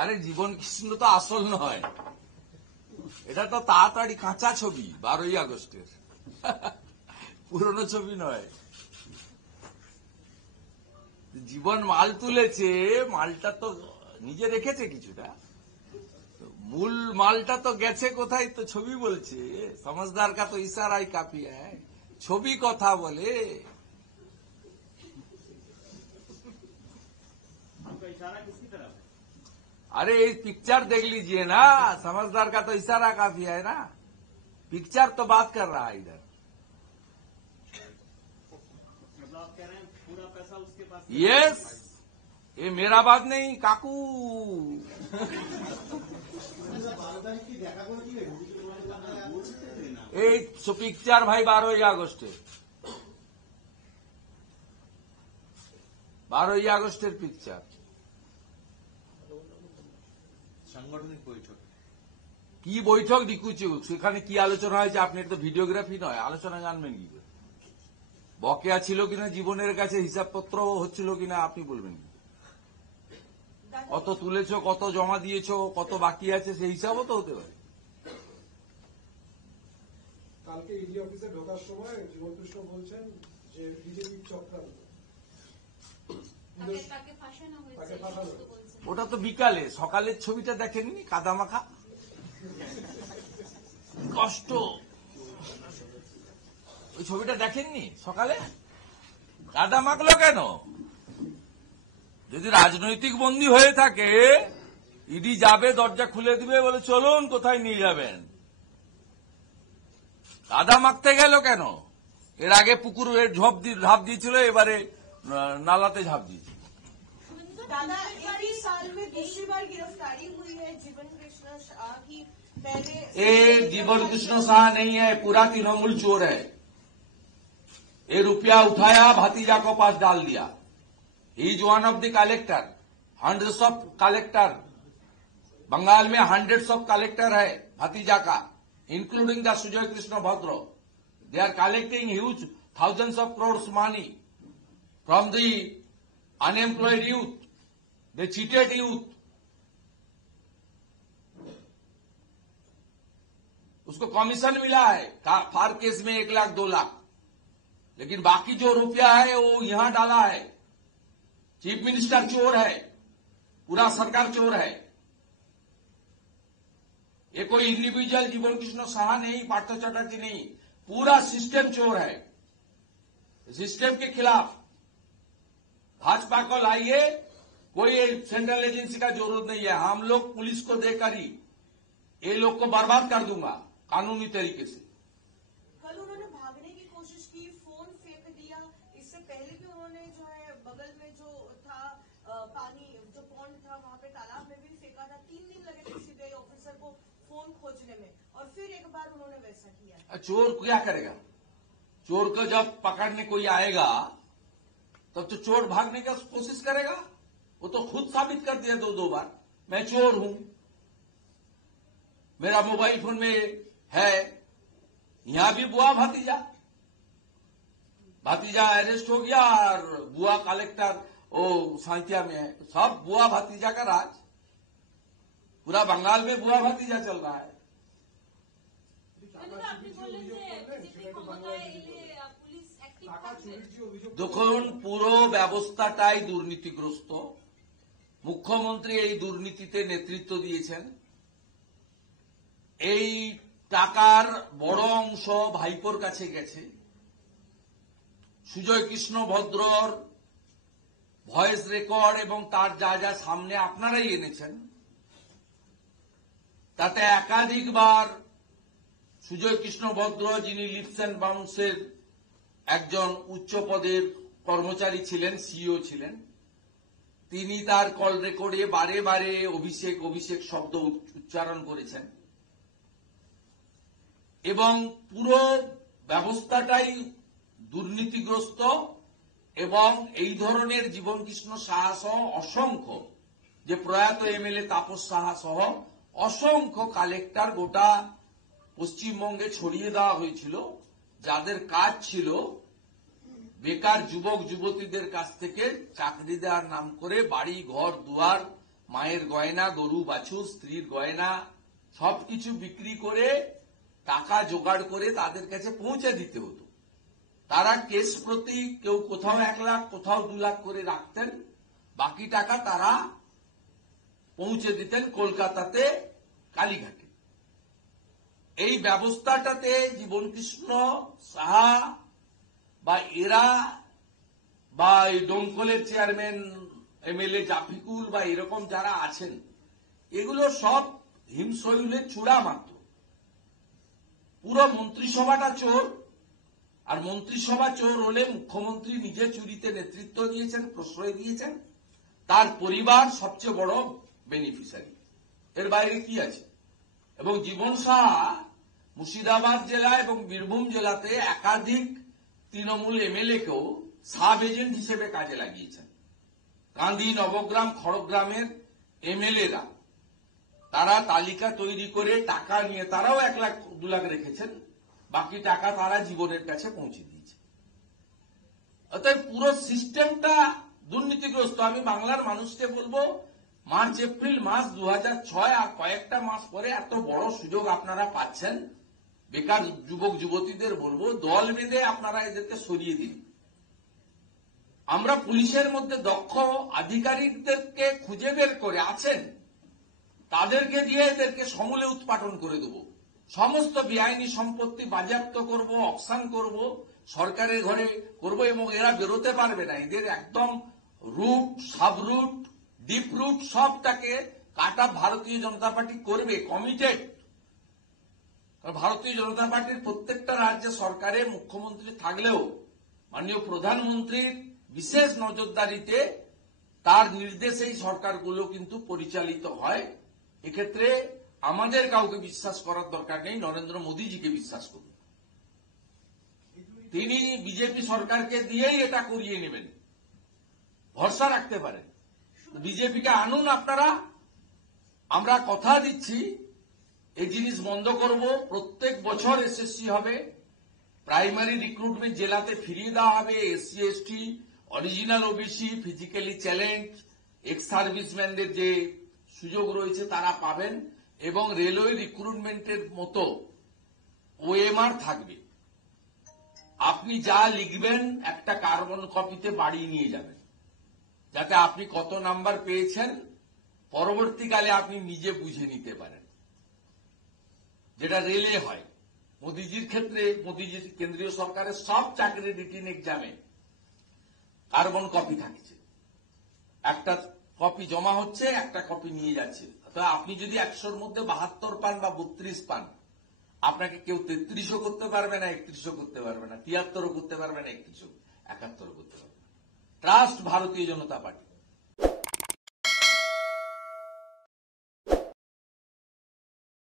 আরে জীবন কৃষ্ণ তো আসল নয়, এটা তো তাড়াতাড়ি কাঁচা ছবি 12ই আগস্টের, পুরনো ছবি নয়। জীবন মাল তুলেছে, মালটা তো নিজে রেখেছে কিছুটা, মূল মালটা তো গেছে কোথায়, তো ছবি বলছে। সমঝদার কা তো ইশারাই কাফি হ্যায়, ছবি কথা বলে। अरे ये पिक्चर देख लीजिए ना, समझदार का तो इशारा काफी है ना, पिक्चर तो बात कर रहा है इधर। मतलब आप कह रहे हैं पूरा पैसा उसके पास? यस, ये मेरा बात नहीं काकू। এই পিকচার ভাই 12ই আগস্টে, 12ই আগস্টের পিকচার। সাংগঠনিক বৈঠক, কি বৈঠক ডিকুচু, সেখানে কি আলোচনা হয়েছে? আপনি তো ভিডিওগ্রাফি নয়, আলোচনা জানবেন কি করে? বকেয়া ছিল কিনা জীবনের কাছে, হিসাবপত্র হচ্ছিল কিনা আপনি বলবেন কি? কত তুলেছো, কত জমা দিয়েছো, কত বাকি আছে, সেই হিসাবও তো হতে পারে। কালকে ইডি অফিসে ঢোকার সময় জীবন কৃষ্ণ বলছেন যে বিজেপির চক্রান্ত, তাকে ফাঁসানো হয়েছে। ওটা তো বিকালে, সকালের ছবিটা দেখেননি? কাদামাখা কষ্ট, ওই ছবিটা দেখেননি সকালে? কাদা মাখলো কেন? যদি রাজনৈতিক বন্দী হয়ে থাকে, ইডি যাবে, দরজা খুলে দিবে, বলে চলুন কোথায় নিয়ে যাবেন। কাদা মাখতে গেল কেন? এর আগে পুকুর ঝাঁপ দিয়েছিল, এবারে নালাতে ঝাঁপ दिए। दादा, 21 साल में दूसरी बार गिरफ्तारी हुई है जीवन कृष्ण शाह की। पहले जीवन कृष्ण शाह नहीं है, पूरा तृणमूल चोर है। ये रुपया उठाया, भतीजा को पास डाल दिया। He is one of the collector, hundreds of collector, Bengal में हंड्रेड्स ऑफ कलेक्टर है भतीजा का, including the Sujay Krishna Bhadra. They are collecting huge thousands of crores money from the unemployed youth. They cheated youth. उसको कमीशन मिला है फार केस में 1 लाख 2 लाख, लेकिन बाकी जो रुपया है वो यहां डाला है। चीफ मिनिस्टर चोर है, पूरा सरकार चोर है। ये कोई इंडिविजुअल जीवन कृष्ण शाह नहीं, पार्थ चटर्जी नहीं, पूरा सिस्टम चोर है। सिस्टम के खिलाफ भाजपा को लाइए, कोई सेंट्रल एजेंसी का जरूरत नहीं है। हम लोग पुलिस को देकर ही ये लोग को बर्बाद कर दूंगा कानूनी तरीके से। कल उन्होंने भागने की कोशिश की, फोन फेंक दिया। इससे पहले भी उन्होंने जो है बगल में जो था पानी, जो पॉन्ड था, वहां पे तालाब में भी फेंका था। 3 दिन लगे थे सीबीआई ऑफिसर को फोन खोजने में, और फिर एक बार उन्होंने वैसा किया। चोर क्या करेगा? चोर को जब पकड़ने कोई आएगा तब तो चोर भागने का कोशिश करेगा। वो तो खुद साबित कर दिया 2 बार, मैं चोर हूं, मेरा मोबाइल फोन में है। यहां भी बुआ भतीजा अरेस्ट हो गया, और बुआ कलेक्टर वो साइथिया में है। सब बुआ भतीजा का राज, पूरा बंगाल में बुआ भतीजा चल रहा है। দেখুন, পুরো ব্যবস্থাটাই দুর্নীতিগ্রস্ত। মুখ্যমন্ত্রী এই দুর্নীতিতে নেতৃত্ব দিয়েছেন। এই টাকার বড় অংশ ভাইপোর কাছে গেছে। সুজয় কৃষ্ণ ভদ্রর ভয়েস রেকর্ড এবং তার যা যা সামনে আপনারাই এনেছেন, তাতে একাধিকবার সুজয় কৃষ্ণ ভদ্র, যিনি লিপস অ্যান্ড বাউন্সের একজন উচ্চ পদের কর্মচারী ছিলেন, সিইও ছিলেন, তিনি তার কল রেকর্ডে বারে বারে অভিষেক শব্দ উচ্চারণ করেছেন। এবং পুরো ব্যবস্থাটাই দুর্নীতিগ্রস্ত। এবং এই ধরনের জীবন কৃষ্ণ সাহা সহ অসংখ্য, যে প্রয়াত এমএলএ তাপস সাহা সহ অসংখ্য কালেক্টর গোটা পশ্চিমবঙ্গে ছড়িয়ে দেওয়া হয়েছিল, যাদের কাজ ছিল বেকার যুবক যুবতীদের কাছ থেকে চাকরি দেওয়ার নাম করে বাড়ি ঘর দুয়ার মায়ের গয়না, গরু বাছুর, স্ত্রীর গয়না সবকিছু বিক্রি করে টাকা জোগাড় করে তাদের কাছে পৌঁছে দিতে হতো। তারা কেস প্রতি কেউ কোথাও 1 লাখ, কোথাও 2 লাখ করে রাখতেন, বাকি টাকা তারা পৌঁছে দিতেন কলকাতাতে কালীঘাটে। এই ব্যবস্থাটাতে জীবনকৃষ্ণ সাহা বা এরা বা এই দমকলের চেয়ারম্যান এমএলএ জাফিকুল বা এরকম যারা আছেন, এগুলো সব হিমশৈলের চূড়া মাত্র। পুরো মন্ত্রিসভাটা চোর, আর মন্ত্রিসভা চোর হলে মুখ্যমন্ত্রী নিজে চুরিতে নেতৃত্ব দিয়েছেন, প্রশ্রয় দিয়েছেন, তার পরিবার সবচেয়ে বড় বেনিফিশিয়ারি। এর বাইরে কি আছে? এবং জীবন সাহা মুর্শিদাবাদ জেলা এবং বীরভূম জেলাতে একাধিক তৃণমূল এমএলএকেও সাব এজেন্ট হিসেবে কাজে লাগিয়েছেন। কান্দি, নবগ্রাম, খড়গ্রামের এমএলএরা তারা তালিকা তৈরি করে টাকা নিয়ে তারাও 1 লাখ 2 লাখ রেখেছেন, বাকি টাকা তারা জীবনের কাছে পৌঁছে দিয়েছে। অতএব পুরো সিস্টেমটা দুর্নীতিগ্রস্ত। আমি বাংলার মানুষকে বলবো, মার্চ এপ্রিল মাস 2006 আর কয়েকটা মাস পরে এত বড় সুযোগ আপনারা পাচ্ছেন। বেকার যুবক যুবতীদের বলবো, দল বেঁধে আপনারা এদেরকে সরিয়ে দিন। আমরা পুলিশের মধ্যে দক্ষ আধিকারিকদেরকে খুঁজে বের করে আছেন, তাদেরকে দিয়ে এদেরকে সমূলে উৎপাটন করে দেব। সমস্ত বেআইনি সম্পত্তি বাজেয়াপ্ত করব, অকশন করব, সরকারের ঘরে করব, এবং এরা বেরোতে পারবে না। এদের একদম root, sub root, deep root সবটাকে কাটা ভারতীয় জনতা পার্টি করবে, কমিটেড। ভারতীয় জনতা পার্টির প্রত্যেকটা রাজ্যে সরকারে মুখ্যমন্ত্রী থাকলেও মাননীয় প্রধানমন্ত্রীর বিশেষ নজরদারিতে তার নির্দেশেই সরকারগুলো কিন্তু পরিচালিত হয়। এক্ষেত্রে আমাদের কাউকে বিশ্বাস করার দরকার নেই, নরেন্দ্র মোদীজিকে বিশ্বাস করুন। তিনি বিজেপি সরকারকে দিয়েই এটা করিয়ে নেবেন, ভরসা রাখতে পারেন। বিজেপিকে আনুন আপনারা, আমরা কথা দিচ্ছি এই জিনিস বন্ধ করব। প্রত্যেক বছর এসএসসি হবে, প্রাইমারি রিক্রুটমেন্ট জেলাতে ফিরিয়ে দেওয়া হবে, SC ST, original OBC, physically challenge, ex সার্ভিসম্যানদের যে সুযোগ রয়েছে তারা পাবেন, এবং রেলওয়ে রিক্রুটমেন্টের মতো ওএমআর থাকবে। আপনি যা লিখবেন একটা কার্বন কপিতে বাড়ি নিয়ে যাবেন, যাতে আপনি কত নাম্বার পেয়েছেন পরবর্তীকালে আপনি নিজে বুঝে নিতে পারেন, যেটা রেলে হয়। মোদিজির ক্ষেত্রে, মোদিজির কেন্দ্রীয় সরকারের সব চাকরি রিটিন এক্সামে কার্বন কপি থাকছে, একটা কপি জমা হচ্ছে, একটা কপি নিয়ে যাচ্ছে। তো আপনি যদি 100-র মধ্যে 72 পান বা 32 পান, আপনাকে কেউ 33ও করতে পারবে না, 31ও করতে পারবে না, 73ও করতে পারবে না, 71ও করতে পারবে না। ট্রাস্ট ভারতীয় জনতা পার্টি।